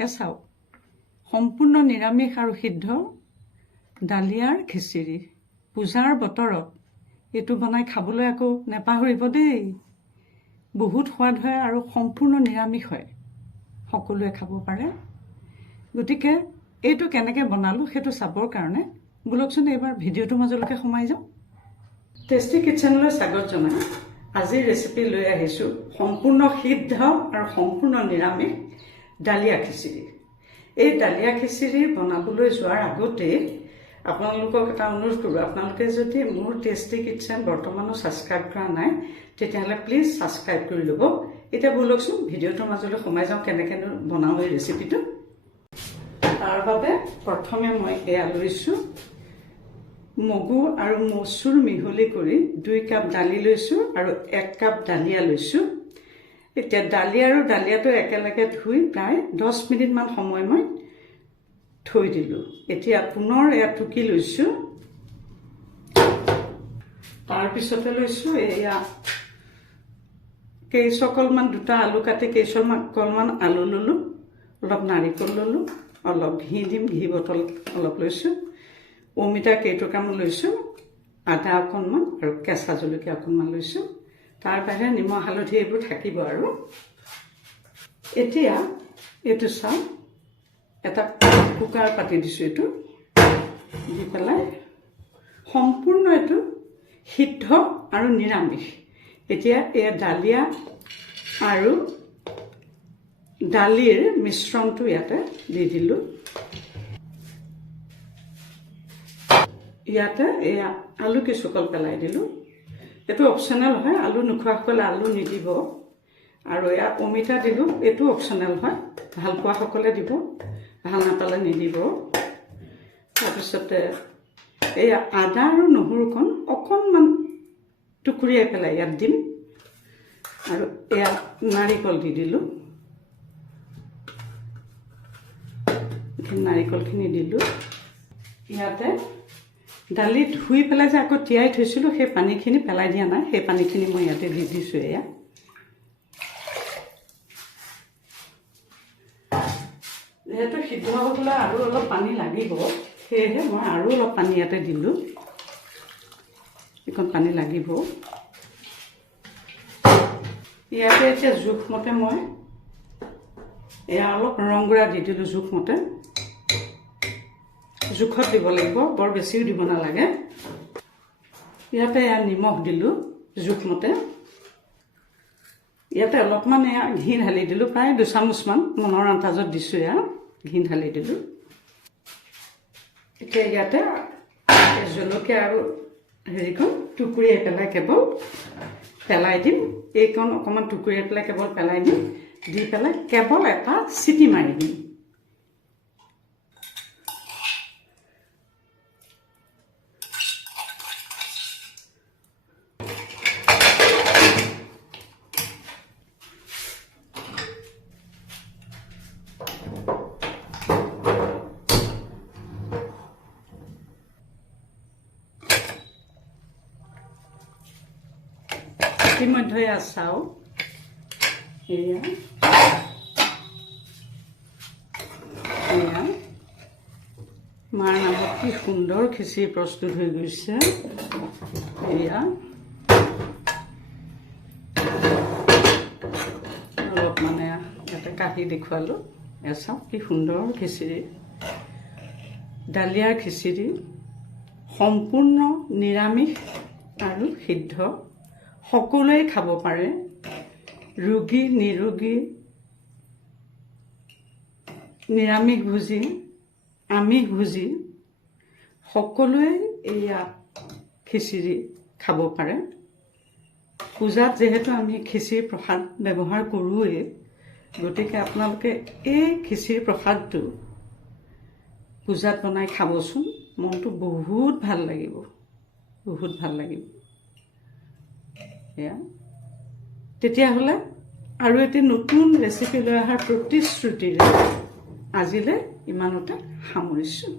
চাওক সম্পূৰ্ণ নিৰামিষ আৰু সিদ্ধ ডালিয়াৰ খিচিৰি পূজাৰ বতৰত এইটো বনাই খাবলৈ আকৌ নেপাহৰিব দেই। বহুত সোৱাদ হয় আৰু সম্পূৰ্ণ নিৰামিষ হয়, সকলোৱে খাব পাৰে। গতিকে এইটো কেনেকৈ বনালোঁ সেইটো চাবৰ কাৰণে বলকচোন এইবাৰ ভিডিঅ'টোৰ মাজলৈকে সোমাই যাওঁ। টেষ্টি কিটচেনলৈ স্বাগত জনাই আজিৰ ৰেচিপি লৈ আহিছোঁ সম্পূৰ্ণ সিদ্ধ আৰু সম্পূৰ্ণ নিৰামিষ ডালিয়া খিচিৰি। এই ডালিয়া খিচিৰি বনাবলৈ যোৱাৰ আগতে আপোনালোকক এটা অনুৰোধ কৰোঁ, আপোনালোকে যদি মোৰ টেষ্টি কিটচেন বৰ্তমানো ছাবস্ক্ৰাইব কৰা নাই তেতিয়াহ'লে প্লিজ ছাবস্ক্ৰাইব কৰি ল'ব। এতিয়া বলকচোন ভিডিঅ'টোৰ মাজলৈ সোমাই যাওঁ কেনেকৈ বনাওঁ এই ৰেচিপিটো। তাৰ বাবে প্ৰথমে মই এয়া লৈছোঁ মগু আৰু মচুৰ মিহলি কৰি 2 কাপ দালি লৈছোঁ আৰু 1 কাপ ডালিয়া লৈছোঁ। এতিয়া দালি আৰু ডালিয়াটো একেলগে ধুই প্ৰায় 10 মিনিটমান সময় মই থৈ দিলোঁ। এতিয়া পুনৰ এয়া টুকি লৈছোঁ। তাৰপিছতে লৈছোঁ এয়া কেইচকলমান 2টা আলু কাটি কেইচকলমান আলু ল'লোঁ, অলপ নাৰিকল ল'লোঁ, অলপ ঘি দিম, ঘি বটল অলপ লৈছোঁ, অমিতা কেইটুকামান লৈছোঁ, আদা অকণমান আৰু কেঁচা জলকীয়া অকণমান লৈছোঁ। তাৰ বাহিৰে নিমখ হালধি এইবোৰ থাকিব আৰু। এতিয়া এইটো চাওঁ, এটা কুকাৰ পাতি দিছোঁ, এইটো দি পেলাই সম্পূৰ্ণ এইটো সিদ্ধ আৰু নিৰামিষ। এতিয়া এয়া ডালিয়া আৰু দালিৰ মিশ্ৰণটো ইয়াতে দি দিলোঁ। ইয়াতে এয়া আলু কিছুকল পেলাই দিলোঁ। এইটো অপশ্যনেল হয়, আলু নোখোৱাসকলে আলু নিদিব। আৰু এয়া অমিতা দিলোঁ, এইটো অপশ্যনেল হয়, ভাল পোৱাসকলে দিব, ভাল নাপালে নিদিব। তাৰপিছতে এয়া আদা আৰু নহৰুকণ অকণমান টুকুৰিয়াই পেলাই ইয়াত দিম আৰু এয়া নাৰিকল দি দিলোঁ, নাৰিকলখিনি দিলোঁ। ইয়াতে দালি ধুই পেলাই যে আকৌ তিয়াই থৈছিলোঁ সেই পানীখিনি পেলাই দিয়া নাই, সেই পানীখিনি মই ইয়াতে দি দিছোঁ। এয়া যিহেতু সিদ্ধ হ'বলৈ আৰু অলপ পানী লাগিব, সেয়েহে মই আৰু অলপ পানী ইয়াতে দিলোঁ, এইকণ পানী লাগিব। ইয়াতে এতিয়া জোখমতে মই এয়া অলপ ৰংগুড়া দি দিলোঁ, জোখমতে, জোখত দিব লাগিব, বৰ বেছিও দিব নালাগে। ইয়াতে এয়া নিমখ দিলোঁ জোখমতে। ইয়াতে অলপমান এয়া ঘি ঢালি দিলোঁ, প্ৰায় 2 চামুচমান মনৰ আন্দাজত দিছোঁ, এয়া ঘি ঢালি দিলোঁ। এতিয়া ইয়াতে জলকীয়া আৰু হেৰিকণ টুকুৰিয়াই পেলাই কেৱল পেলাই দিম, এইকণ অকণমান টুকুৰিয়াই পেলাই কেৱল পেলাই দিম, দি পেলাই কেৱল এটা চিটি মাৰি দিম। ইতিমধ্যে এয়া চাওঁ, এয়া মাৰ নামত কি সুন্দৰ খিচিৰি প্ৰস্তুত হৈ গৈছে। এয়া অলপ মানে ইয়াতে কাঢ়ি দেখুৱালোঁ, এয়া চাওক কি সুন্দৰ খিচিৰি, ডালিয়াৰ খিচিৰি, সম্পূৰ্ণ নিৰামিষ আৰু সিদ্ধ, সকলোৱে খাব পাৰে, ৰোগী নিৰোগী, নিৰামিষভোজী, আমিষভোজী সকলোৱে এয়া খিচিৰি খাব পাৰে। পূজাত যিহেতু আমি খিচিৰি প্ৰসাদ ব্যৱহাৰ কৰোঁৱেই, গতিকে আপোনালোকে এই খিচিৰি প্ৰসাদটো পূজাত বনাই খাবচোন, মনটো বহুত ভাল লাগিব, বহুত ভাল লাগিব। এয়া তেতিয়াহ'লে আৰু এটি নতুন ৰেচিপি লৈ অহাৰ প্ৰতিশ্ৰুতিৰে আজিলৈ ইমানতে সামৰিছোঁ।